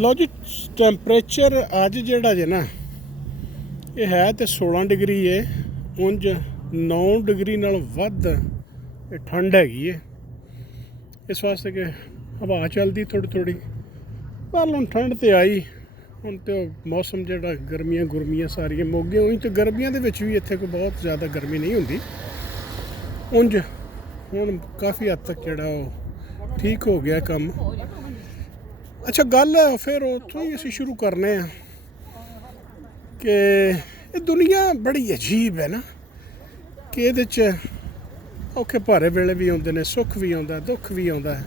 ਲਓ ਜੀ, ਟੈਂਪਰੇਚਰ ਅੱਜ ਜਿਹੜਾ ਜੇ ਨਾ ਇਹ ਹੈ ਤੇ 16 ਡਿਗਰੀ ਹੈ। ਉਂਝ 9 ਡਿਗਰੀ ਨਾਲ ਵੱਧ ਇਹ ਠੰਡ ਹੈਗੀ ਹੈ। ਇਸ ਵਾਸਤੇ ਕਿ ਹਵਾ ਚੱਲਦੀ ਥੋੜ੍ਹੀ ਥੋੜ੍ਹੀ, ਪਰ ਹੁਣ ਠੰਡ ਤੇ ਆਈ। ਹੁਣ ਤੇ ਮੌਸਮ ਜਿਹੜਾ ਗਰਮੀਆਂ ਸਾਰੀਆਂ ਮੁੱਕ ਗਈਆਂ। ਉਂਝ ਤੇ ਗਰਮੀਆਂ ਦੇ ਵਿੱਚ ਵੀ ਇੱਥੇ ਕੋਈ ਬਹੁਤ ਜ਼ਿਆਦਾ ਗਰਮੀ ਨਹੀਂ ਹੁੰਦੀ। ਉਂਝ ਹੁਣ ਕਾਫੀ ਹੱਦ ਤੱਕ ਜਿਹੜਾ ਉਹ ਠੀਕ ਹੋ ਗਿਆ ਕੰਮ। ਅੱਛਾ, ਗੱਲ ਫਿਰ ਉੱਥੋਂ ਹੀ ਅਸੀਂ ਸ਼ੁਰੂ ਕਰਨੇ ਆ ਕਿ ਇਹ ਦੁਨੀਆ ਬੜੀ ਅਜੀਬ ਹੈ ਨਾ, ਕਿ ਇਹਦੇ 'ਚ ਔਖੇ ਭਾਰੇ ਵੇਲੇ ਵੀ ਆਉਂਦੇ ਨੇ, ਸੁੱਖ ਵੀ ਆਉਂਦਾ, ਦੁੱਖ ਵੀ ਆਉਂਦਾ।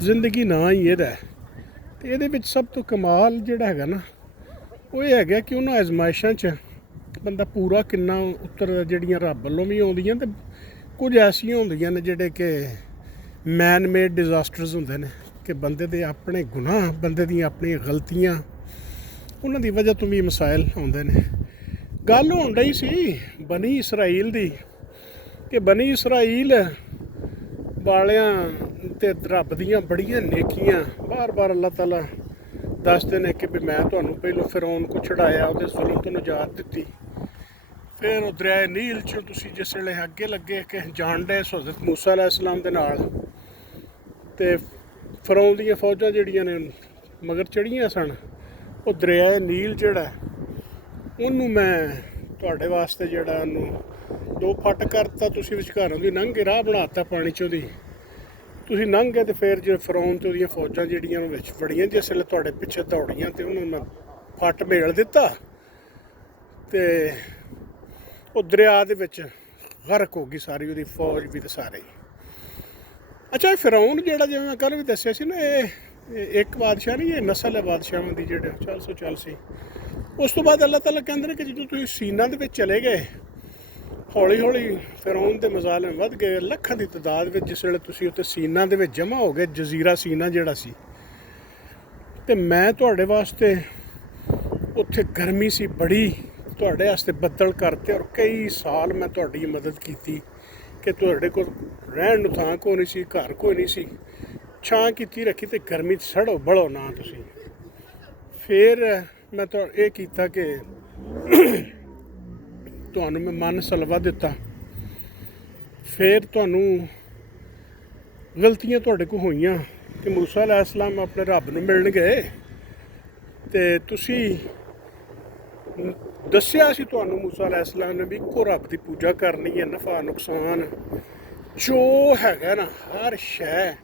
ਜ਼ਿੰਦਗੀ ਨਾ ਹੀ ਇਹਦਾ। ਅਤੇ ਇਹਦੇ ਵਿੱਚ ਸਭ ਤੋਂ ਕਮਾਲ ਜਿਹੜਾ ਹੈਗਾ ਨਾ ਉਹ ਇਹ ਹੈਗਾ ਕਿ ਉਹਨਾਂ ਆਜ਼ਮਾਇਸ਼ਾਂ 'ਚ ਬੰਦਾ ਪੂਰਾ ਕਿੰਨਾ ਉੱਤਰਦਾ, ਜਿਹੜੀਆਂ ਰੱਬ ਵੱਲੋਂ ਵੀ ਆਉਂਦੀਆਂ ਅਤੇ ਕੁਝ ਐਸੀਆਂ ਹੁੰਦੀਆਂ ਨੇ ਜਿਹੜੇ ਕਿ ਮੈਨ ਮੇਡ ਡਿਜ਼ਾਸਟਰਸ ਹੁੰਦੇ ਨੇ, ਕਿ ਬੰਦੇ ਦੇ ਆਪਣੇ ਗੁਨਾਹ, ਬੰਦੇ ਦੀਆਂ ਆਪਣੀਆਂ ਗਲਤੀਆਂ, ਉਹਨਾਂ ਦੀ ਵਜ੍ਹਾ ਤੋਂ ਵੀ ਮਸਾਇਲ ਆਉਂਦੇ ਨੇ। ਗੱਲ ਹੋਣ ਰਹੀ ਸੀ ਬਨੀ ਇਸਰਾਈਲ ਦੀ, ਕਿ ਬਨੀ ਇਸਰਾਈਲ ਵਾਲਿਆਂ ਤੇ ਰੱਬ ਦੀਆਂ ਬੜੀਆਂ ਨੇਕੀਆਂ ਬਾਰ ਅੱਲਾਹ ਤਾਲਾ ਦੱਸਦੇ ਨੇ ਕਿ ਵੀ ਮੈਂ ਤੁਹਾਨੂੰ ਪਹਿਲੋਂ ਫਿਰੌਨ ਕੋ ਛੁਡਾਇਆ, ਉਹਦੇ ਜ਼ੁਲਮ ਤੋਂ ਨਿਜਾਤ ਦਿੱਤੀ। ਫਿਰ ਉਹ ਦਰਿਆ ਨੀਲ 'ਚ ਤੁਸੀਂ ਜਿਸ ਵੇਲੇ ਅੱਗੇ ਲੱਗੇ ਕਿ ਜਾਣ ਡੇ ਹਜ਼ਰਤ ਮੂਸਾ ਅਲੈਹਿ ਸਲਾਮ ਦੇ ਨਾਲ, ਅਤੇ ਫਿਰੌਨ ਦੀਆਂ ਫੌਜਾਂ ਜਿਹੜੀਆਂ ਨੇ ਮਗਰ ਚੜ੍ਹੀਆਂ ਸਨ, ਉਹ ਦਰਿਆ ਨੀਲ ਜਿਹੜਾ ਉਹਨੂੰ ਮੈਂ ਤੁਹਾਡੇ ਵਾਸਤੇ ਜਿਹੜਾ ਉਹਨੂੰ 2 ਫੱਟ ਕਰਤਾ। ਤੁਸੀਂ ਵਿਚਕਾਰੋਂ ਦੀ ਲੰਘ ਕੇ ਰਾਹ ਬਣਾ ਤਾ ਪਾਣੀ 'ਚੋਂ ਦੀ, ਤੁਸੀਂ ਲੰਘ ਗਏ। ਅਤੇ ਫਿਰ ਜੇ ਫਿਰੌਨ ਅਤੇ ਉਹਦੀਆਂ ਫੌਜਾਂ ਜਿਹੜੀਆਂ ਵਿੱਚ ਵੜੀਆਂ, ਜਿਸ ਵੇਲੇ ਤੁਹਾਡੇ ਪਿੱਛੇ ਦੌੜੀਆਂ, ਅਤੇ ਉਹਨੂੰ ਮੈਂ ਫੱਟ ਮੇਲ ਦਿੱਤਾ ਅਤੇ ਉਹ ਦਰਿਆ ਦੇ ਵਿੱਚ ਗਰਕ ਹੋ ਗਈ ਸਾਰੀ ਉਹਦੀ ਫੌਜ ਵੀ ਅਤੇ ਸਾਰੇ ਹੀ। ਅੱਛਾ, ਇਹ ਫਿਰੌਨ ਜਿਹੜਾ, ਜਿਵੇਂ ਮੈਂ ਕੱਲ੍ਹ ਵੀ ਦੱਸਿਆ ਸੀ ਨਾ, ਇਹ ਇੱਕ ਬਾਦਸ਼ਾਹ ਨਹੀਂ, ਇਹ ਨਸਲ ਹੈ ਬਾਦਸ਼ਾਹਾਂ ਦੀ ਜਿਹੜੇ ਚੱਲ ਸੀ। ਉਸ ਤੋਂ ਬਾਅਦ ਅੱਲਾਹ ਤਾਲਾ ਕਹਿੰਦੇ ਨੇ ਕਿ ਜਦੋਂ ਤੁਸੀਂ ਸੀਨਾ ਦੇ ਵਿੱਚ ਚਲੇ ਗਏ, ਹੌਲੀ ਹੌਲੀ ਫਿਰੌਨ ਦੇ ਮਜ਼ਾਲਿਮ ਵੱਧ ਗਏ ਲੱਖਾਂ ਦੀ ਤਾਦਾਦ ਵਿੱਚ। ਜਿਸ ਵੇਲੇ ਤੁਸੀਂ ਉੱਥੇ ਸੀਨਾ ਦੇ ਵਿੱਚ ਜਮ੍ਹਾਂ ਹੋ ਗਏ, ਜਜ਼ੀਰਾ ਸੀਨਾ ਜਿਹੜਾ ਸੀ, ਅਤੇ ਮੈਂ ਤੁਹਾਡੇ ਵਾਸਤੇ ਉੱਥੇ ਗਰਮੀ ਸੀ ਬੜੀ, ਤੁਹਾਡੇ ਵਾਸਤੇ ਬੱਦਲ ਕਰਤੇ, ਔਰ ਕਈ ਸਾਲ ਮੈਂ ਤੁਹਾਡੀ ਮਦਦ ਕੀਤੀ ਕਿ ਤੁਹਾਡੇ ਕੋਲ ਰਹਿਣ ਨੂੰ ਥਾਂ ਕੋਈ ਨਹੀਂ ਸੀ, ਘਰ ਕੋਈ ਨਹੀਂ ਸੀ, ਛਾਂ ਕੀਤੀ ਰੱਖੀ, ਅਤੇ ਗਰਮੀ 'ਚ ਸੜੋ ਬੜੋ ਨਾ ਤੁਸੀਂ। ਫਿਰ ਮੈਂ ਇਹ ਕੀਤਾ ਕਿ ਤੁਹਾਨੂੰ ਮੈਂ ਮਨ ਸਲਵਾ ਦਿੱਤਾ। ਫਿਰ ਤੁਹਾਨੂੰ ਗਲਤੀਆਂ ਤੁਹਾਡੇ ਕੋਲ ਹੋਈਆਂ ਕਿ ਮੂਸਾ ਅਲੈਹਿ ਸਲਾਮ ਆਪਣੇ ਰੱਬ ਨੂੰ ਮਿਲਣ ਗਏ, ਅਤੇ ਤੁਸੀਂ ਦੱਸਿਆ ਸੀ ਤੁਹਾਨੂੰ ਮੂਸਾ ਅਲੈਹਿ ਸਲਾਮ ਨੇ ਵੀ ਇੱਕੋ ਰੱਬ ਦੀ ਪੂਜਾ ਕਰਨੀ ਹੈ। ਨਫਾ ਨੁਕਸਾਨ ਜੋ ਹੈਗਾ ਨਾ, ਹਰ ਸ਼ੈ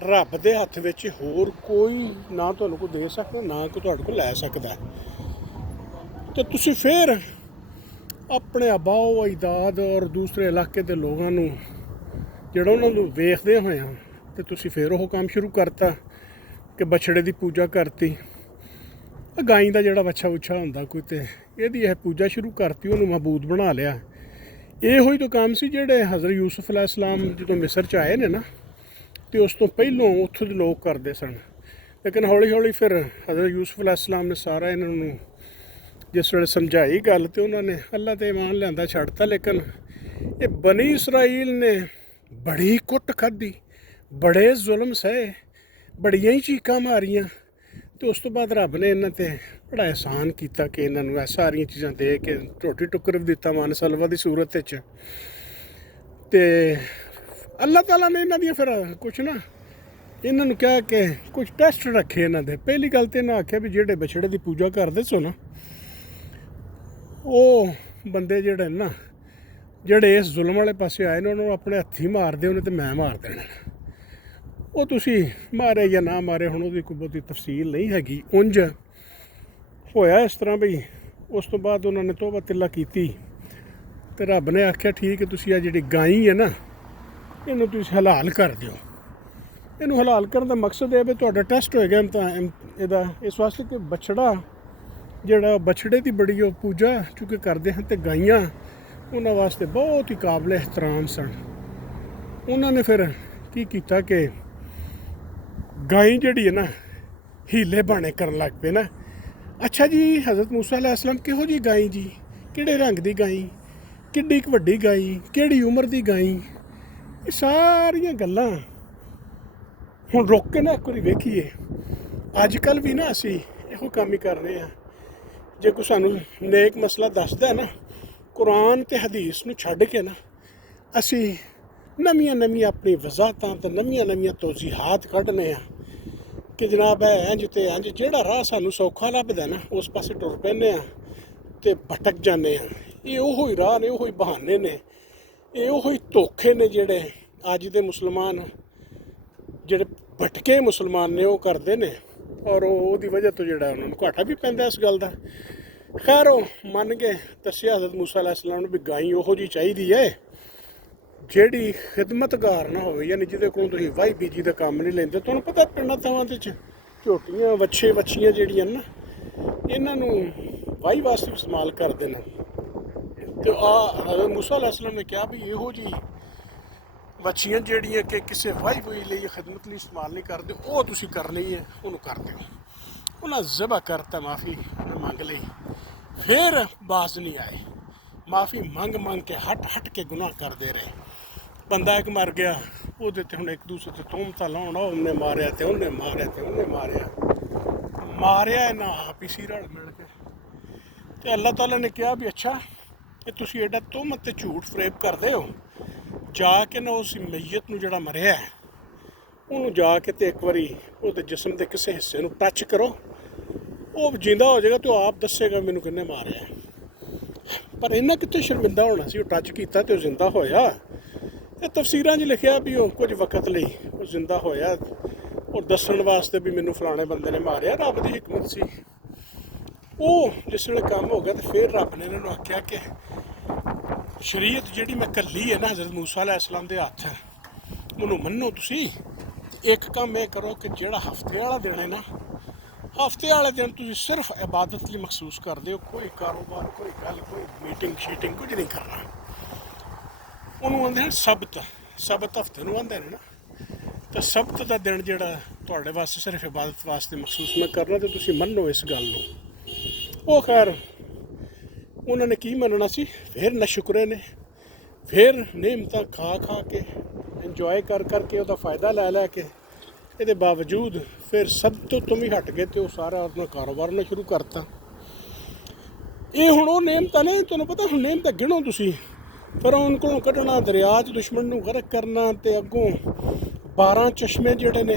ਰੱਬ ਦੇ ਹੱਥ ਵਿੱਚ, ਹੋਰ ਕੋਈ ਨਾ ਤੁਹਾਨੂੰ ਕੋਈ ਦੇ ਸਕਦਾ, ਨਾ ਕੋਈ ਤੁਹਾਡੇ ਕੋਲ ਲੈ ਸਕਦਾ। ਅਤੇ ਤੁਸੀਂ ਫਿਰ ਆਪਣੇ ਆਬਾਓ ਅਜਦਾਦ ਔਰ ਦੂਸਰੇ ਇਲਾਕੇ ਦੇ ਲੋਕਾਂ ਨੂੰ ਜਿਹੜਾ ਉਹਨਾਂ ਨੂੰ ਵੇਖਦੇ ਹੋਏ ਆ, ਅਤੇ ਤੁਸੀਂ ਫਿਰ ਉਹ ਕੰਮ ਸ਼ੁਰੂ ਕਰਤਾ ਕਿ ਬਛੜੇ ਦੀ ਪੂਜਾ ਕਰਤੀ। ਗਾਂ ਦਾ ਜਿਹੜਾ ਵੱਛਾ ਵੁੱਛਾ ਹੁੰਦਾ ਕੋਈ, ਅਤੇ ਇਹਦੀ ਇਹ ਪੂਜਾ ਸ਼ੁਰੂ ਕਰਤੀ, ਉਹਨੂੰ ਮਬੂਦ ਬਣਾ ਲਿਆ। ਇਹੋ ਹੀ ਤਾਂ ਕੰਮ ਸੀ ਜਿਹੜੇ ਹਜ਼ਰਤ ਯੂਸੁਫ ਅਲੈਹਿ ਸਲਾਮ ਜਦੋਂ ਮਿਸਰ 'ਚ ਆਏ ਨੇ ਨਾ, ਅਤੇ ਉਸ ਤੋਂ ਪਹਿਲੋਂ ਉੱਥੋਂ ਦੇ ਲੋਕ ਕਰਦੇ ਸਨ। ਲੇਕਿਨ ਹੌਲੀ ਹੌਲੀ ਫਿਰ ਹਜ਼ਰਤ ਯੂਸੁਫ ਅਲੈਹਿ ਸਲਾਮ ਨੇ ਸਾਰਾ ਇਹਨਾਂ ਨੂੰ ਜਿਸ ਵੇਲੇ ਸਮਝਾਈ ਗੱਲ, ਅਤੇ ਉਹਨਾਂ ਨੇ ਅੱਲਾ 'ਤੇ ਈਮਾਨ ਲਿਆਂਦਾ, ਛੱਡਤਾ। ਲੇਕਿਨ ਇਹ ਬਨੀ ਇਸਰਾਈਲ ਨੇ ਬੜੀ ਕੁੱਟ ਖਾਧੀ, ਬੜੇ ਜ਼ੁਲਮ ਸਹੇ, ਬੜੀਆਂ ਹੀ ਚੀਕਾਂ ਮਾਰੀਆਂ, ਅਤੇ ਉਸ ਤੋਂ ਬਾਅਦ ਰੱਬ ਨੇ ਇਹਨਾਂ 'ਤੇ ਬੜਾ ਅਹਿਸਾਨ ਕੀਤਾ ਕਿ ਇਹਨਾਂ ਨੂੰ ਇਹ ਸਾਰੀਆਂ ਚੀਜ਼ਾਂ ਦੇ ਕੇ ਰੋਟੀ ਟੁੱਕਰ ਵੀ ਦਿੱਤਾ ਮਨ ਸਲਵਾ ਦੀ ਸੂਰਤ ਵਿੱਚ। ਅਤੇ ਅੱਲਾਹ ਤਾਲਾ ਨੇ ਇਹਨਾਂ ਦੀਆਂ ਫਿਰ ਕੁਛ ਨਾ ਇਹਨਾਂ ਨੂੰ ਕਿਹਾ ਕਿ ਕੁਝ ਟੈਸਟ ਰੱਖੇ ਇਹਨਾਂ ਦੇ। ਪਹਿਲੀ ਗੱਲ ਤਾਂ ਇਹਨਾਂ ਆਖਿਆ ਵੀ ਜਿਹੜੇ ਬਛੜੇ ਦੀ ਪੂਜਾ ਕਰਦੇ ਸੋ ਨਾ, ਉਹ ਬੰਦੇ ਜਿਹੜੇ ਨਾ, ਜਿਹੜੇ ਇਸ ਜ਼ੁਲਮ ਵਾਲੇ ਪਾਸੇ ਆਏ ਨੇ, ਉਹਨਾਂ ਨੂੰ ਆਪਣੇ ਹੱਥੀਂ ਮਾਰਦੇ ਉਹਨੇ, ਅਤੇ ਮੈਂ ਮਾਰ ਦੇਣਾ। ਉਹ ਤੁਸੀਂ ਮਾਰੇ ਜਾਂ ਨਾ ਮਾਰੇ, ਹੁਣ ਉਹਦੀ ਕੋਈ ਬਹੁਤੀ ਤਫਸੀਲ ਨਹੀਂ ਹੈਗੀ। ਉਂਝ ਹੋਇਆ ਇਸ ਤਰ੍ਹਾਂ ਬਈ ਉਸ ਤੋਂ ਬਾਅਦ ਉਹਨਾਂ ਨੇ ਤੋਬਾ ਤਿੱਲਾ ਕੀਤੀ, ਅਤੇ ਰੱਬ ਨੇ ਆਖਿਆ ਠੀਕ ਹੈ, ਤੁਸੀਂ ਆ ਜਿਹੜੀ ਗਾਈ ਹੈ ਨਾ, ਇਹਨੂੰ ਤੁਸੀਂ ਹਲਾਲ ਕਰ ਦਿਓ। ਇਹਨੂੰ ਹਲਾਲ ਕਰਨ ਦਾ ਮਕਸਦ ਇਹ ਵੀ ਤੁਹਾਡਾ ਟੈਸਟ ਹੋਏਗਾ ਇਹਦਾ, ਇਸ ਵਾਸਤੇ ਕਿ ਬਛੜਾ ਜਿਹੜਾ, ਬਛੜੇ ਦੀ ਬੜੀ ਉਹ ਪੂਜਾ ਚੂँਕਿ ਕਰਦੇ ਹਨ, ਅਤੇ ਗਾਈਆਂ ਉਹਨਾਂ ਵਾਸਤੇ ਬਹੁਤ ਹੀ ਕਾਬਲ ਇਹਤਰਾਮ ਸਨ। ਉਹਨਾਂ ਨੇ ਫਿਰ ਕੀ ਕੀਤਾ ਕਿ ਗਾਈ ਜਿਹੜੀ ਹੈ ਨਾ, ਹੀਲੇ ਬਾਣੇ ਕਰਨ ਲੱਗ ਪਏ ਨਾ। ਅੱਛਾ ਜੀ, ਹਜ਼ਰਤ ਮੂਸਾ ਅਲੈਹਿ ਸਲਾਮ ਕਿਹੋ ਜਿਹੀ ਗਾਈ ਜੀ, ਕਿਹੜੇ ਰੰਗ ਦੀ ਗਾਈ, ਕਿੱਡੀ ਕੁ ਵੱਡੀ ਗਾਈ, ਕਿਹੜੀ ਉਮਰ ਦੀ ਗਾਈ, ਇਹ ਸਾਰੀਆਂ ਗੱਲਾਂ ਹੁਣ ਰੁਕ ਕੇ ਨਾ ਇੱਕ ਵਾਰੀ ਵੇਖੀਏ। ਅੱਜ ਕੱਲ੍ਹ ਵੀ ਨਾ ਅਸੀਂ ਇਹੋ ਕੰਮ ਹੀ ਕਰ ਰਹੇ ਹਾਂ। ਜੇ ਕੋਈ ਸਾਨੂੰ ਨੇਕ ਮਸਲਾ ਦੱਸਦਾ ਨਾ, ਕੁਰਾਨ ਅਤੇ ਹਦੀਸ ਨੂੰ ਛੱਡ ਕੇ ਨਾ ਅਸੀਂ ਨਵੀਆਂ ਆਪਣੀ ਵਜ਼ਾਹਤਾਂ ਅਤੇ ਨਵੀਆਂ ਤੌਜ਼ੀਹਾਤ ਕੱਢਨੇ ਆ ਕਿ ਜਨਾਬ ਹੈ ਇੰਝ ਤੇ ਇੰਝ, ਜਿਹੜਾ ਰਾਹ ਸਾਨੂੰ ਸੌਖਾ ਲੱਭਦਾ ਨਾ ਉਸ ਪਾਸੇ ਟੁਰ ਪੈਂਦੇ ਆ ਅਤੇ ਭਟਕ ਜਾਂਦੇ ਆ। ਇਹ ਉਹੋ ਹੀ ਰਾਹ ਨੇ, ਉਹੋ ਹੀ ਬਹਾਨੇ ਨੇ, ਇਹ ਉਹੋ ਹੀ ਧੋਖੇ ਨੇ ਜਿਹੜੇ ਅੱਜ ਦੇ ਮੁਸਲਮਾਨ, ਜਿਹੜੇ ਭਟਕੇ ਮੁਸਲਮਾਨ ਨੇ, ਉਹ ਕਰਦੇ ਨੇ। ਔਰ ਉਹਦੀ ਵਜ੍ਹਾ ਤੋਂ ਜਿਹੜਾ ਉਹਨਾਂ ਨੂੰ ਘਾਟਾ ਵੀ ਪੈਂਦਾ ਇਸ ਗੱਲ ਦਾ। ਖੈਰ ਉਹ ਮੰਨ ਕੇ ਦੱਸਿਆ ਹਜ਼ਰਤ ਮੂਸਾ अलैहिस्सलाम ਨੂੰ ਵੀ ਗਾਈ ਉਹੋ ਜਿਹੀ ਚਾਹੀਦੀ ਹੈ ਜਿਹੜੀ ਖਿਦਮਤਗਾਰ ਨਾ ਹੋਵੇ, ਯਾਨੀ ਜਿਹਦੇ ਕੋਲੋਂ ਤੁਸੀਂ ਵਾਹੀ ਬੀਜੀ ਦਾ ਕੰਮ ਨਹੀਂ ਲੈਂਦੇ। ਤੁਹਾਨੂੰ ਪਤਾ ਪਿੰਡਾਂ ਥਾਵਾਂ ਦੇ 'ਚ ਝੋਟੀਆਂ ਵੱਛੀਆਂ ਜਿਹੜੀਆਂ ਨਾ, ਇਹਨਾਂ ਨੂੰ ਵਾਹੀ ਵਾਸਤੇ ਇਸਤੇਮਾਲ ਕਰਦੇ ਨੇ। ਅਤੇ ਹਜ਼ਰਤ ਮੂਸਾ अलैहिस्सलाम ਨੇ ਕਿਹਾ ਵੀ ਇਹੋ ਜਿਹੀ ਵੱਛੀਆਂ ਜਿਹੜੀਆਂ ਕਿ ਕਿਸੇ ਵਾਹੀ ਲਈ ਖਿਦਮਤ ਲਈ ਇਸਤੇਮਾਲ ਨਹੀਂ ਕਰਦੇ, ਉਹ ਤੁਸੀਂ ਕਰ ਲਈ ਹੈ, ਉਹਨੂੰ ਕਰ ਦਿਓ। ਉਹਨਾਂ ਜ਼ਬਾ ਕਰਤਾ, ਮਾਫੀ ਮੰਗ ਲਈ, ਫਿਰ ਬਾਜ਼ ਨਹੀਂ ਆਏ। ਮਾਫੀ ਮੰਗ ਕੇ ਹਟ ਕੇ ਗੁਨਾਹ ਕਰਦੇ ਰਹੇ। ਬੰਦਾ ਇੱਕ ਮਰ ਗਿਆ, ਉਹਦੇ ਤੇ ਹੁਣ ਇੱਕ ਦੂਸਰੇ ਤੇ ਤੋਹਮਤਾਂ ਲਾਉਣ, ਉਹਨੇ ਮਾਰਿਆ ਤੇ ਉਹਨੇ ਮਾਰਿਆ ਇਹਨਾਂ ਆਪ ਹੀ ਸੀ ਰਲ ਮਿਲ ਕੇ। ਤੇ ਅੱਲਾਹ ਤਾਲਾ ਨੇ ਕਿਹਾ ਵੀ ਅੱਛਾ ਕਿ ਤੁਸੀਂ ਐਡਾ ਤੋਹਮਤ ਤੇ ਝੂਠ ਫਰੇਬ ਕਰਦੇ ਹੋ, ਜਾ ਕੇ ਨਾ ਉਸ ਮਈਤ ਨੂੰ ਜਿਹੜਾ ਮਰਿਆ ਉਹਨੂੰ ਜਾ ਕੇ ਤੇ ਇੱਕ ਵਾਰੀ ਉਹਦੇ ਜਿਸਮ ਦੇ ਕਿਸੇ ਹਿੱਸੇ ਨੂੰ ਟੱਚ ਕਰੋ, ਉਹ ਜਿੰਦਾ ਹੋ ਜਾਏਗਾ ਤੇ ਉਹ ਆਪ ਦੱਸੇਗਾ ਮੈਨੂੰ ਕਿੰਨੇ ਮਾਰਿਆ। ਪਰ ਇਹਨਾਂ ਕਿੱਥੇ ਸ਼ਰਮਿੰਦਾ ਹੋਣਾ ਸੀ, ਉਹ ਟੱਚ ਕੀਤਾ ਤੇ ਉਹ ਜ਼ਿੰਦਾ ਹੋਇਆ। ਤੇ ਤਫਸੀਰਾਂ 'ਚ ਲਿਖਿਆ ਵੀ ਉਹ ਕੁਝ ਵਕਤ ਲਈ ਉਹ ਜ਼ਿੰਦਾ ਹੋਇਆ ਔਰ ਦੱਸਣ ਵਾਸਤੇ ਵੀ ਮੈਨੂੰ ਫਲਾਣੇ ਬੰਦੇ ਨੇ ਮਾਰਿਆ। ਰੱਬ ਦੀ ਹਿਕਮਤ ਸੀ। ਉਹ ਜਿਸ ਵੇਲੇ ਕੰਮ ਹੋ ਗਿਆ ਤੇ ਫਿਰ ਰੱਬ ਨੇ ਇਹਨਾਂ ਨੂੰ ਆਖਿਆ ਕਿ ਸ਼ਰੀਅਤ ਜਿਹੜੀ ਮੈਂ ਘੱਲੀ ਹੈ ਨਾ ਹਜ਼ਰਤ ਮੂਸਾ अलैहिस्सलाम ਦੇ ਹੱਥ, ਉਹਨੂੰ ਮੰਨੋ ਤੁਸੀਂ। ਇੱਕ ਕੰਮ ਇਹ ਕਰੋ ਕਿ ਜਿਹੜਾ ਹਫਤੇ ਵਾਲਾ ਦਿਨ ਹੈ ਨਾ, ਹਫਤੇ ਵਾਲੇ ਦਿਨ ਤੁਸੀਂ ਸਿਰਫ ਇਬਾਦਤ ਲਈ ਮਖਸੂਸ ਕਰਦੇ ਹੋ, ਕੋਈ ਕਾਰੋਬਾਰ, ਕੋਈ ਗੱਲ, ਕੋਈ ਮੀਟਿੰਗ ਕੁਝ ਨਹੀਂ ਕਰਨਾ। ਉਹਨੂੰ ਆਉਂਦੇ ਨੇ ਸਬਤ ਹਫਤੇ ਨੂੰ ਆਉਂਦੇ ਨੇ ਨਾ। ਤਾਂ ਸਬਤ ਦਾ ਦਿਨ ਜਿਹੜਾ ਤੁਹਾਡੇ ਵਾਸਤੇ ਸਿਰਫ ਇਬਾਦਤ ਵਾਸਤੇ ਮਖਸੂਸ ਮੈਂ ਕਰਨਾ, ਤੇ ਤੁਸੀਂ ਮੰਨੋ ਇਸ ਗੱਲ ਨੂੰ। ਉਹ ਖੈਰ ਉਹਨਾਂ ਨੇ ਕੀ ਮੰਨਣਾ ਸੀ, ਫਿਰ ਨਸ਼ੁਕਰੇ ਨੇ, ਫਿਰ ਨਿਅਮਤਾਂ ਖਾ ਕੇ ਇੰਜੋਏ ਕਰਕੇ ਉਹਦਾ ਫਾਇਦਾ ਲੈ ਕੇ, ਇਹਦੇ ਬਾਵਜੂਦ ਫਿਰ ਸਭ ਤੋਂ ਵੀ ਹਟ ਗਏ ਤੇ ਉਹ ਸਾਰਾ ਆਪਣਾ ਕਾਰੋਬਾਰ ਨਾ ਸ਼ੁਰੂ ਕਰਤਾ। ਇਹ ਹੁਣ ਉਹ ਨਿਯਮਤਾਂ ਨੇ, ਤੁਹਾਨੂੰ ਪਤਾ ਹੁਣ ਨਿਯਮਤਾਂ ਗਿਣੋ ਤੁਸੀਂ। ਫਿਰ ਉਹਨਾਂ ਕੋਲੋਂ ਕੱਢਣਾ, ਦਰਿਆ 'ਚ ਦੁਸ਼ਮਣ ਨੂੰ ਗਰਕ ਕਰਨਾ, ਤੇ ਅੱਗੋਂ 12 ਚਸ਼ਮੇ ਜਿਹੜੇ ਨੇ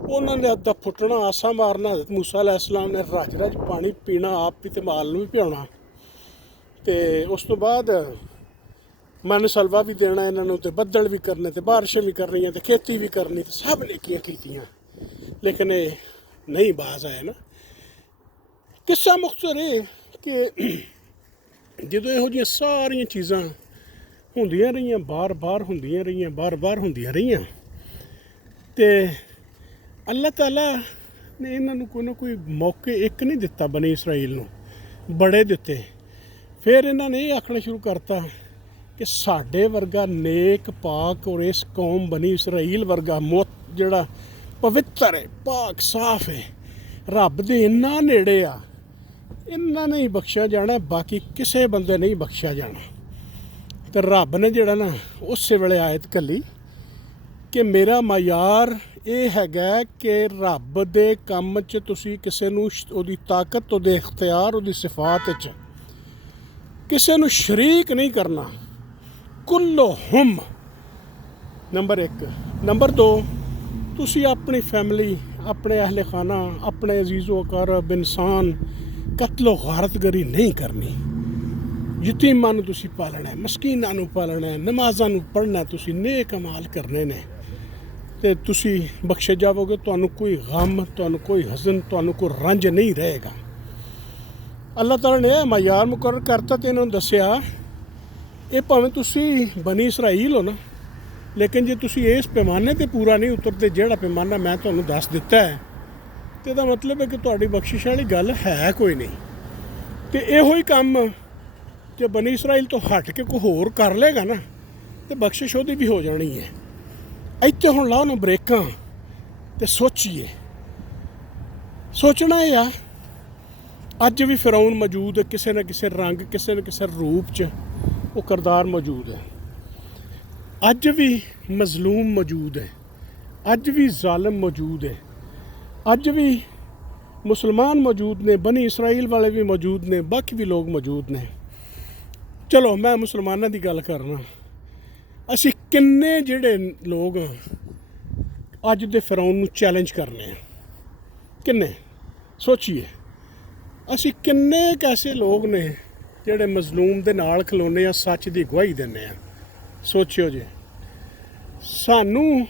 ਉਹਨਾਂ ਨੇ ਅੱਧਾ ਫੁੱਟਣਾ, ਆਸਾ ਮਾਰਨਾ। ਹਜ਼ਰਤ ਮੂਸਾ अलैहिस्सलाम ਨੇ ਰਜ ਪਾਣੀ ਪੀਣਾ, ਆਪ ਵੀ ਤੇ ਮਾਲ ਨੂੰ ਵੀ ਪਿਆਉਣਾ। ਤੇ ਉਸ ਤੋਂ ਬਾਅਦ ਮਨ ਸਲਵਾ ਵੀ ਦੇਣਾ ਇਹਨਾਂ ਨੂੰ, ਤੇ ਬੱਦਲ ਵੀ ਕਰਨੇ, ਤੇ ਬਾਰਿਸ਼ਾਂ ਵੀ ਕਰਨੀਆਂ, ਤੇ ਖੇਤੀ ਵੀ ਕਰਨੀ, ਤੇ ਸਭ ਨੇਕੀਆਂ ਕੀਤੀਆਂ। ਲੇਕਿਨ ਇਹ ਨਹੀਂ ਬਾਜ਼ ਆਇਆ ਨਾ। ਕਿੱਸਾ ਮੁਖਤਸਰ ਇਹ ਕਿ ਜਦੋਂ ਇਹੋ ਜਿਹੀਆਂ ਸਾਰੀਆਂ ਚੀਜ਼ਾਂ ਹੁੰਦੀਆਂ ਰਹੀਆਂ, ਬਾਰ-ਬਾਰ ਹੁੰਦੀਆਂ ਰਹੀਆਂ, ਤੇ ਅੱਲਾਹ ਤਾਲਾ ਨੇ ਇਹਨਾਂ ਨੂੰ ਕੋਈ ਨਾ ਕੋਈ ਮੌਕੇ ਇੱਕ ਨਹੀਂ ਦਿੱਤਾ ਬਨੀ ਇਸਰਾਈਲ ਨੂੰ, ਬੜੇ ਦਿੱਤੇ। ਫਿਰ ਇਹਨਾਂ ਨੇ ਇਹ ਆਖਣਾ ਸ਼ੁਰੂ ਕਰਤਾ ਕਿ ਸਾਡੇ ਵਰਗਾ ਨੇਕ ਪਾਕ ਔਰ ਇਸ ਕੌਮ ਬਨੀ ਇਸਰਾਈਲ ਵਰਗਾ ਜਿਹੜਾ ਪਵਿੱਤਰ ਹੈ, ਪਾਕ ਸਾਫ ਹੈ, ਰੱਬ ਦੇ ਇੰਨਾ ਨੇੜੇ ਆ, ਇਹਨਾਂ ਨੇ ਹੀ ਬਖਸ਼ਿਆ ਜਾਣਾ, ਬਾਕੀ ਕਿਸੇ ਬੰਦੇ ਨਹੀਂ ਬਖਸ਼ਿਆ ਜਾਣਾ। ਤੇ ਰੱਬ ਨੇ ਜਿਹੜਾ ਨਾ ਉਸੇ ਵੇਲੇ ਆਇਤ ਘੱਲੀ ਕਿ ਮੇਰਾ ਮਾਯਾਰ ਇਹ ਹੈਗਾ ਕਿ ਰੱਬ ਦੇ ਕੰਮ 'ਚ ਤੁਸੀਂ ਕਿਸੇ ਨੂੰ ਉਹਦੀ ਤਾਕਤ, ਉਹਦੇ ਇਖਤਿਆਰ, ਉਹਦੀ ਸਿਫਾਤ 'ਚ ਕਿਸੇ ਨੂੰ ਸ਼ਰੀਕ ਨਹੀਂ ਕਰਨਾ। ਕੁੱਲੋਹੁਮ ਨੰਬਰ 1। ਨੰਬਰ 2, ਤੁਸੀਂ ਆਪਣੀ ਫੈਮਿਲੀ, ਆਪਣੇ ਅਹਿਲੇ ਖਾਨਾ, ਆਪਣੇ ਅਜ਼ੀਜ਼ੋ ਅਕਾਰਬ ਇਨਸਾਨ ਕਤਲੋ ਗਾਰਤਗਰੀ ਨਹੀਂ ਕਰਨੀ। ਯਤੀਮਾਂ ਨੂੰ ਤੁਸੀਂ ਪਾਲਣਾ, ਮਸਕੀਨਾਂ ਨੂੰ ਪਾਲਣਾ, ਨਮਾਜ਼ਾਂ ਨੂੰ ਪੜ੍ਹਨਾ, ਤੁਸੀਂ ਨੇਕ ਅਮਾਲ ਕਰਨੇ ਨੇ, ਤੇ ਤੁਸੀਂ ਬਖਸ਼ੇ ਜਾਵੋਗੇ। ਤੁਹਾਨੂੰ ਕੋਈ ਗਮ, ਤੁਹਾਨੂੰ ਕੋਈ ਹਜ਼ਨ, ਤੁਹਾਨੂੰ ਕੋਈ ਰੰਜ ਨਹੀਂ ਰਹੇਗਾ। ਅੱਲਾਹ ਤਾਲਾ ਨੇ ਮਾਯਾਰ ਮੁਕਰਰ ਕਰਤਾ ਤੇ ਇਹਨਾਂ ਨੂੰ ਦੱਸਿਆ ਇਹ ਭਾਵੇਂ ਤੁਸੀਂ ਬਨੀ ਇਸਰਾਈਲ ਹੋ ਨਾ, ਲੇਕਿਨ ਜੇ ਤੁਸੀਂ ਇਸ ਪੈਮਾਨੇ 'ਤੇ ਪੂਰਾ ਨਹੀਂ ਉਤਰਦੇ ਜਿਹੜਾ ਪੈਮਾਨਾ ਮੈਂ ਤੁਹਾਨੂੰ ਦੱਸ ਦਿੱਤਾ ਹੈ, ਤੇ ਇਹਦਾ ਮਤਲਬ ਹੈ ਕਿ ਤੁਹਾਡੀ ਬਖਸ਼ਿਸ਼ ਵਾਲੀ ਗੱਲ ਹੈ ਕੋਈ ਨਹੀਂ। ਤੇ ਇਹੋ ਹੀ ਕੰਮ ਜੇ ਬਨੀ ਇਸਰਾਈਲ ਤੋਂ ਹਟ ਕੇ ਕੋਈ ਹੋਰ ਕਰ ਲੇਗਾ ਨਾ, ਤੇ ਬਖਸ਼ਿਸ਼ ਉਹਦੀ ਵੀ ਹੋ ਜਾਣੀ ਹੈ। ਇੱਥੇ ਹੁਣ ਲਾਓ ਨਾ ਬ੍ਰੇਕਾਂ ਤੇ ਸੋਚੀਏ। ਸੋਚਣਾ ਇਹ ਆ, ਅੱਜ ਵੀ ਫਿਰੌਨ ਮੌਜੂਦ ਹੈ, ਕਿਸੇ ਨਾ ਕਿਸੇ ਰੰਗ, ਕਿਸੇ ਨਾ ਕਿਸੇ ਰੂਪ 'ਚ ਉਹ ਕਿਰਦਾਰ ਮੌਜੂਦ ਹੈ। ਅੱਜ ਵੀ ਮਜ਼ਲੂਮ ਮੌਜੂਦ ਹੈ, ਅੱਜ ਵੀ ਜ਼ਾਲਮ ਮੌਜੂਦ ਹੈ, ਅੱਜ ਵੀ ਮੁਸਲਮਾਨ ਮੌਜੂਦ ਨੇ, ਬਨੀ ਇਸਰਾਈਲ ਵਾਲੇ ਵੀ ਮੌਜੂਦ ਨੇ, ਬਾਕੀ ਵੀ ਲੋਕ ਮੌਜੂਦ ਨੇ। ਚਲੋ ਮੈਂ ਮੁਸਲਮਾਨਾਂ ਦੀ ਗੱਲ ਕਰਨਾ। ਅਸੀਂ ਕਿੰਨੇ ਜਿਹੜੇ ਲੋਕ ਅੱਜ ਦੇ ਫਿਰੌਨ ਨੂੰ ਚੈਲੰਜ ਕਰਨੇ ਆ, ਕਿੰਨੇ ਸੋਚੀਏ। ਅਸੀਂ ਕਿੰਨੇ ਐਸੇ ਲੋਕ ਨੇ ਜਿਹੜੇ ਮਜ਼ਲੂਮ ਦੇ ਨਾਲ ਖਲੋਨੇ ਆ, ਸੱਚ ਦੀ ਗਵਾਹੀ ਦਿੰਦੇ ਆ। ਸੋਚਿਓ ਜੀ, ਸਾਨੂੰ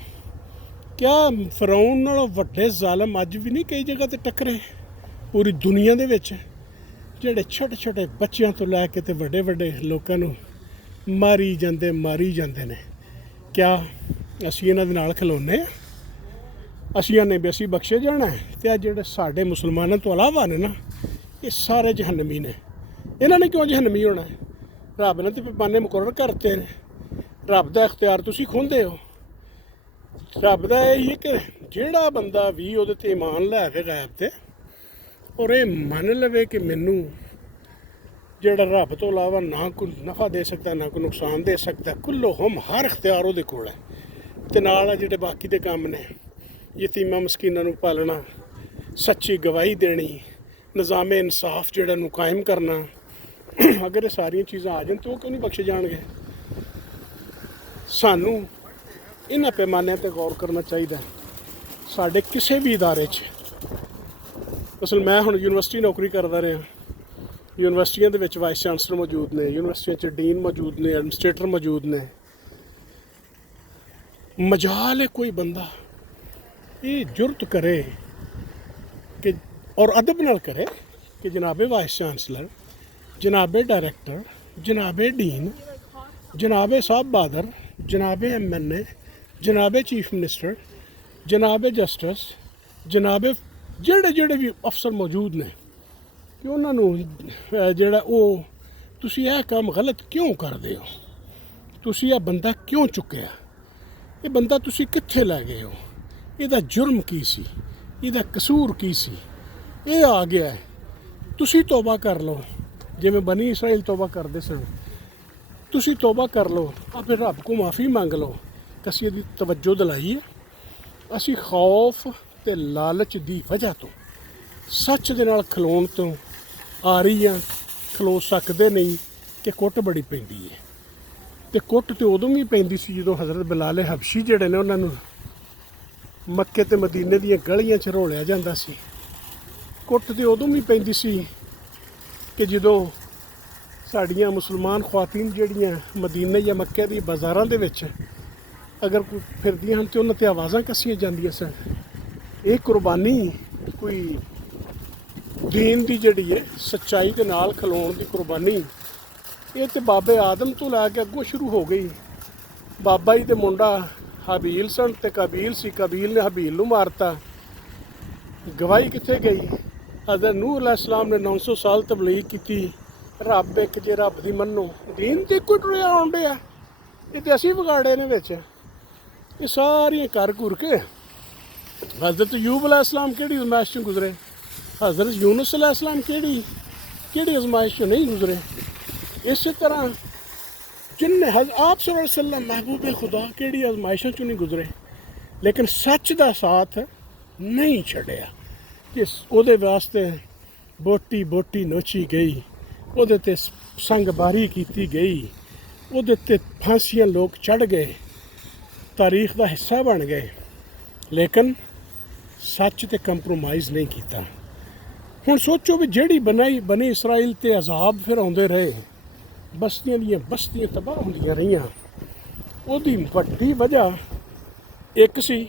ਕਿਆ ਫਿਰੌਨ ਨਾਲੋਂ ਵੱਡੇ ਜ਼ਾਲਮ ਅੱਜ ਵੀ ਨਹੀਂ ਕਈ ਜਗ੍ਹਾ ਤੇ ਟੱਕਰੇ ਪੂਰੀ ਦੁਨੀਆ ਦੇ ਵਿੱਚ, ਜਿਹੜੇ ਛੋਟੇ ਛੋਟੇ ਬੱਚਿਆਂ ਤੋਂ ਲੈ ਕੇ ਤੇ ਵੱਡੇ ਵੱਡੇ ਲੋਕਾਂ ਨੂੰ ਮਾਰੀ ਜਾਂਦੇ ਨੇ। ਕਿਆ ਅਸੀਂ ਇਹਨਾਂ ਦੇ ਨਾਲ ਖਲੋਨੇ ਆ? ਅਸੀਂ ਆਨੇ ਵੀ ਅਸੀਂ ਬਖਸ਼ੇ ਜਾਣਾ ਹੈ। ਤੇ ਆ ਜਿਹੜੇ ਸਾਡੇ ਮੁਸਲਮਾਨਾਂ ਤੋਂ ਇਲਾਵਾ ਨੇ ਨਾ, ਇਹ ਸਾਰੇ ਜਹੰਨਮੀ ਨੇ। ਇਹਨਾਂ ਨੇ ਕਿਉਂ ਜਹੰਨਮੀ ਹੋਣਾ? ਰੱਬ ਨੇ ਤੇ ਪੈਮਾਨੇ ਮੁਕਰਰ ਕਰਤੇ ਨੇ। ਰੱਬ ਦਾ ਇਖਤਿਆਰ ਤੁਸੀਂ ਖੋਹਦੇ ਹੋ। ਰੱਬ ਦਾ ਇਹ ਕਿ ਜਿਹੜਾ ਬੰਦਾ ਵੀ ਉਹਦੇ ਤੇ ਈਮਾਨ ਲੈ ਕੇ ਗਾਇਬ ਤੇ ਔਰ ਇਹ ਮੰਨ ਲਵੇ ਕਿ ਮੈਨੂੰ ਜਿਹੜਾ ਰੱਬ ਤੋਂ ਇਲਾਵਾ ਨਾ ਕੋਈ ਨਫਾ ਦੇ ਸਕਦਾ, ਨਾ ਕੋਈ ਨੁਕਸਾਨ ਦੇ ਸਕਦਾ, ਕੁੱਲੋ ਹਮ ਹਰ ਇਖਤਿਆਰ ਉਹਦੇ ਕੋਲ ਹੈ। ਤੇ ਨਾਲ ਜਿਹੜੇ ਬਾਕੀ ਦੇ ਕੰਮ ਨੇ, ਯਤੀਮਾਂ ਮਸਕੀਨਾਂ ਨੂੰ ਪਾਲਣਾ, ਸੱਚੀ ਗਵਾਹੀ ਦੇਣੀ, ਨਿਜ਼ਾਮ ਇਨਸਾਫ ਜਿਹੜਾ ਨੂੰ ਕਾਇਮ ਕਰਨਾ, ਅਗਰ ਇਹ ਸਾਰੀਆਂ ਚੀਜ਼ਾਂ ਆ ਜਾਣ ਤਾਂ ਉਹ ਕਿਉਂ ਨਹੀਂ ਬਖਸ਼ੇ ਜਾਣਗੇ? ਸਾਨੂੰ ਇਹਨਾਂ ਪੈਮਾਨਿਆਂ 'ਤੇ ਗੌਰ ਕਰਨਾ ਚਾਹੀਦਾ। ਸਾਡੇ ਕਿਸੇ ਵੀ ਇਦਾਰੇ 'ਚ, ਅਸਲ ਮੈਂ ਹੁਣ ਯੂਨੀਵਰਸਿਟੀ ਨੌਕਰੀ ਕਰਦਾ ਰਿਹਾ। ਯੂਨੀਵਰਸਿਟੀਆਂ ਦੇ ਵਿੱਚ ਵਾਈਸ ਚਾਂਸਲਰ ਮੌਜੂਦ ਨੇ, ਯੂਨੀਵਰਸਿਟੀਆਂ 'ਚ ਡੀਨ ਮੌਜੂਦ ਨੇ, ਐਡਮਿਨਿਸਟ੍ਰੇਟਰ ਮੌਜੂਦ ਨੇ। ਮਜਾਲ ਹੈ ਕੋਈ ਬੰਦਾ ਇਹ ਜੁਰਤ ਕਰੇ ਕਿ ਔਰ ਅਦਬ ਨਾਲ ਕਰੇ ਕਿ ਜਨਾਬੇ ਵਾਈਸ ਚਾਂਸਲਰ, जनाब डायरेक्टर, जनाब डीन, जनाब साहब बहादुर, जनाब MNA, जनाब चीफ मिनिस्टर, जनाब जस्टिस, जनाब ਜਿਹੜੇ ਜਿਹੜੇ ਵੀ ਅਫਸਰ ਮੌਜੂਦ ਨੇ ਕਿ ਉਹਨਾਂ ਨੂੰ ਜਿਹੜਾ ਉਹ ਤੁਸੀਂ ਇਹ ਕੰਮ ਗਲਤ ਕਿਉਂ ਕਰਦੇ ਹੋ? ਤੁਸੀਂ ਇਹ ਬੰਦਾ ਕਿਉਂ ਚੁੱਕਿਆ? ਇਹ ਬੰਦਾ ਤੁਸੀਂ ਕਿੱਥੇ ਲੈ ਗਏ ਹੋ? ਇਹਦਾ ਜੁਰਮ ਕੀ ਸੀ? ਇਹਦਾ ਕਸੂਰ ਕੀ ਸੀ? ਇਹ ਆ ਗਿਆ ਹੈ, ਤੁਸੀਂ ਤੋਬਾ ਕਰ ਲਓ ਜਿਵੇਂ ਬਨੀ ਇਸਰਾਈਲ ਤੋਬਾ ਕਰਦੇ ਸਨ। ਤੁਸੀਂ ਤੋਬਾ ਕਰ ਲਓ, ਆਪੇ ਰੱਬ ਕੋ ਮਾਫੀ ਮੰਗ ਲਓ ਕਿ ਅਸੀਂ ਇਹਦੀ ਤਵੱਜੋ ਦਿਲਾਈ ਹੈ। ਅਸੀਂ ਖੌਫ ਤੇ ਲਾਲਚ ਦੀ ਵਜ੍ਹਾ ਤੋਂ, ਸੱਚ ਦੇ ਨਾਲ ਖਲੋਣ ਤੋਂ ਆ ਰਹੀ ਹਾਂ, ਖਲੋ ਸਕਦੇ ਨਹੀਂ ਕਿ ਕੁੱਟ ਬੜੀ ਪੈਂਦੀ ਹੈ। ਤੇ ਕੁੱਟ ਤੇ ਉਦੋਂ ਵੀ ਪੈਂਦੀ ਸੀ ਜਦੋਂ ਹਜ਼ਰਤ ਬਿਲਾਲ ਹਬਸ਼ੀ ਜਿਹੜੇ ਨੇ ਉਹਨਾਂ ਨੂੰ ਮੱਕੇ ਤੇ ਮਦੀਨੇ ਦੀਆਂ ਗਲੀਆਂ 'ਚ ਰੋਲਿਆ ਜਾਂਦਾ ਸੀ। ਕੁੱਟ ਤੇ ਉਦੋਂ ਵੀ ਪੈਂਦੀ ਸੀ ਕਿ ਜਦੋਂ ਸਾਡੀਆਂ ਮੁਸਲਮਾਨ ਖਵਾਤੀਨ ਜਿਹੜੀਆਂ ਮਦੀਨੇ ਜਾਂ ਮੱਕੇ ਦੀ ਬਾਜ਼ਾਰਾਂ ਦੇ ਵਿੱਚ ਅਗਰ ਕੋਈ ਫਿਰਦੀਆਂ ਹਨ ਤੇ ਉਹਨਾਂ 'ਤੇ ਆਵਾਜ਼ਾਂ ਕੱਸੀਆਂ ਜਾਂਦੀਆਂ ਸਨ। ਇਹ ਕੁਰਬਾਨੀ ਕੋਈ ਦੀਨ ਦੀ ਜਿਹੜੀ ਹੈ ਸੱਚਾਈ ਦੇ ਨਾਲ ਖਲੋਣ ਦੀ ਕੁਰਬਾਨੀ, ਇਹ ਤੇ ਬਾਬੇ ਆਦਮ ਤੋਂ ਲੈ ਕੇ ਅੱਗੋਂ ਸ਼ੁਰੂ ਹੋ ਗਈ। ਬਾਬਾ ਜੀ ਦੇ ਮੁੰਡਾ ਹਬੀਲ ਸਨ ਤੇ ਕਾਬੀਲ ਸੀ, ਕਾਬੀਲ ਨੇ ਹਬੀਲ ਨੂੰ ਮਾਰਤਾ। ਗਵਾਹੀ ਕਿੱਥੇ ਗਈ? ਹਜ਼ਰਤ ਨੂਹ अलैहिस्सलाम ਨੇ 900 ਸਾਲ ਤਬਲੀਗ ਕੀਤੀ। ਰੱਬ ਇੱਕ ਜੇ ਰੱਬ ਦੀ ਮੰਨੋ, ਦੀਨ ਤੇ ਕੋਈ ਟੁਰਿਆ ਆਉਣ ਡਿਆ, ਇਹ ਤੇ ਅਸੀਂ ਵਿਗਾੜੇ ਨੇ ਵਿੱਚ। ਇਹ ਸਾਰੀਆਂ ਕਰ ਘੁਰ ਕੇ ਹਜ਼ਰਤ ਯੂਬ अलैहिस्सलाम ਕਿਹੜੀ ਅਜ਼ਮਾਇਸ਼ 'ਚੋਂ ਗੁਜ਼ਰੇ, हज़रत यूनुस अलैहिस्सलाम ਕਿਹੜੀ ਅਜ਼ਮਾਇਸ਼ 'ਚੋਂ ਨਹੀਂ ਗੁਜ਼ਰੇ। ਇਸੇ ਤਰ੍ਹਾਂ ਜਿੰਨੇ आप सल्लल्लाहु अलैहि वसल्लम महबूब खुदा ਕਿਹੜੀ ਅਜ਼ਮਾਇਸ਼ਾਂ 'ਚੋਂ ਨਹੀਂ ਗੁਜ਼ਰੇ, ਲੇਕਿਨ ਸੱਚ ਦਾ ਸਾਥ ਨਹੀਂ ਛੱਡਿਆ ਕਿ ਉਹਦੇ ਵਾਸਤੇ ਬੋਟੀ ਬੋਟੀ ਨੋਚੀ ਗਈ, ਉਹਦੇ ਤੇ ਸੰਗਬਾਰੀ ਕੀਤੀ ਗਈ, ਉਹਦੇ ਤੇ ਫਾਂਸੀਆਂ ਲੋਕ ਚੜ੍ਹ ਗਏ, ਤਾਰੀਖ ਦਾ ਹਿੱਸਾ ਬਣ ਗਏ, ਲੇਕਿਨ ਸੱਚ ਤੇ ਕੰਪਰੋਮਾਈਜ਼ ਨਹੀਂ ਕੀਤਾ। ਹੁਣ ਸੋਚੋ ਵੀ ਜਿਹੜੀ ਬਨੀ ਇਸਰਾਈਲ ਤੇ ਅਜ਼ਾਬ ਫਿਰ ਆਉਂਦੇ ਰਹੇ, ਬਸਤੀਆਂ ਦੀਆਂ ਬਸਤੀਆਂ ਤਬਾਹ ਹੁੰਦੀਆਂ ਰਹੀਆਂ, ਉਹਦੀ ਵੱਡੀ ਵਜ੍ਹਾ ਇੱਕ ਸੀ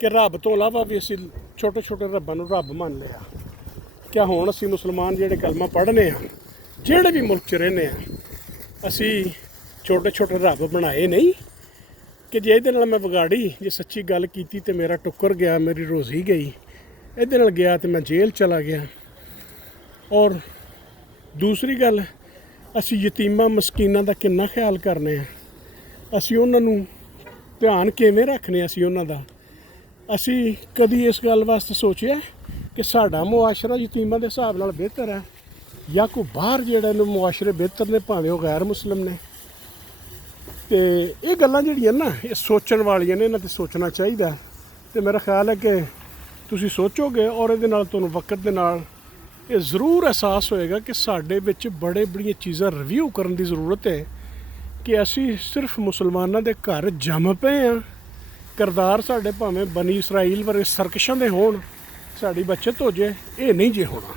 ਕਿ ਰੱਬ ਤੋਂ ਇਲਾਵਾ ਵੀ ਅਸੀਂ ਛੋਟੇ ਛੋਟੇ ਰੱਬਾਂ ਨੂੰ ਰੱਬ ਮੰਨ ਲਿਆ। ਕਿਆ ਹੁਣ ਅਸੀਂ ਮੁਸਲਮਾਨ ਜਿਹੜੇ ਕਲਮਾ ਪੜ੍ਹਨੇ ਆ, ਜਿਹੜੇ ਵੀ ਮੁਲਕ 'ਚ ਰਹਿੰਦੇ ਆ, ਅਸੀਂ ਛੋਟੇ ਛੋਟੇ ਰੱਬ ਬਣਾਏ ਨਹੀਂ ਕਿ ਜੇ ਇਹਦੇ ਨਾਲ ਮੈਂ ਵਿਗਾੜੀ, ਜੇ ਸੱਚੀ ਗੱਲ ਕੀਤੀ ਤੇ ਮੇਰਾ ਟੁੱਕਰ ਗਿਆ, ਮੇਰੀ ਰੋਜ਼ੀ ਗਈ, ਇਹਦੇ ਨਾਲ ਗਿਆ ਤੇ ਮੈਂ ਜੇਲ੍ਹ ਚਲਾ ਗਿਆ। ਔਰ ਦੂਸਰੀ ਗੱਲ, ਅਸੀਂ ਯਤੀਮਾਂ ਮਸਕੀਨਾਂ ਦਾ ਕਿੰਨਾ ਖਿਆਲ ਕਰਨੇ ਆ, ਅਸੀਂ ਉਹਨਾਂ ਨੂੰ ਧਿਆਨ ਕਿਵੇਂ ਰੱਖਣੇ, ਅਸੀਂ ਉਹਨਾਂ ਦਾ। ਅਸੀਂ ਕਦੀ ਇਸ ਗੱਲ ਵਾਸਤੇ ਸੋਚਿਆ ਕਿ ਸਾਡਾ ਮੁਆਸ਼ਰਾ ਯਤੀਮਾਂ ਦੇ ਹਿਸਾਬ ਨਾਲ ਬਿਹਤਰ ਹੈ ਜਾਂ ਕੋਈ ਬਾਹਰ ਜਿਹੜੇ ਨੂੰ ਮੁਆਸ਼ਰੇ ਬਿਹਤਰ ਨੇ, ਭਾਵੇਂ ਉਹ ਗੈਰ ਮੁਸਲਿਮ ਨੇ। ਤੇ ਇਹ ਗੱਲਾਂ ਜਿਹੜੀਆਂ ਨਾ ਇਹ ਸੋਚਣ ਵਾਲੀਆਂ ਨੇ, ਇਹਨਾਂ 'ਤੇ ਸੋਚਣਾ ਚਾਹੀਦਾ। ਤੇ ਮੇਰਾ ਖਿਆਲ ਹੈ ਕਿ ਤੁਸੀਂ ਸੋਚੋਗੇ ਔਰ ਇਹਦੇ ਨਾਲ ਤੁਹਾਨੂੰ ਵਕਤ ਦੇ ਨਾਲ ਇਹ ਜ਼ਰੂਰ ਅਹਿਸਾਸ ਹੋਏਗਾ ਕਿ ਸਾਡੇ ਵਿੱਚ ਬੜੀਆਂ ਚੀਜ਼ਾਂ ਰਿਵਿਊ ਕਰਨ ਦੀ ਜ਼ਰੂਰਤ ਹੈ ਕਿ ਅਸੀਂ ਸਿਰਫ ਮੁਸਲਮਾਨਾਂ ਦੇ ਘਰ ਜੰਮ ਪਏ ਹਾਂ। ਕਿਰਦਾਰ ਸਾਡੇ ਭਾਵੇਂ ਬਨੀ ਇਸਰਾਈਲ ਵਰਗੇ ਸਰਕਸ਼ਾਂ ਦੇ ਹੋਣ, ਸਾਡੀ ਬੱਚਤ ਹੋ ਜੇ, ਇਹ ਨਹੀਂ ਜੇ ਹੋਣਾ।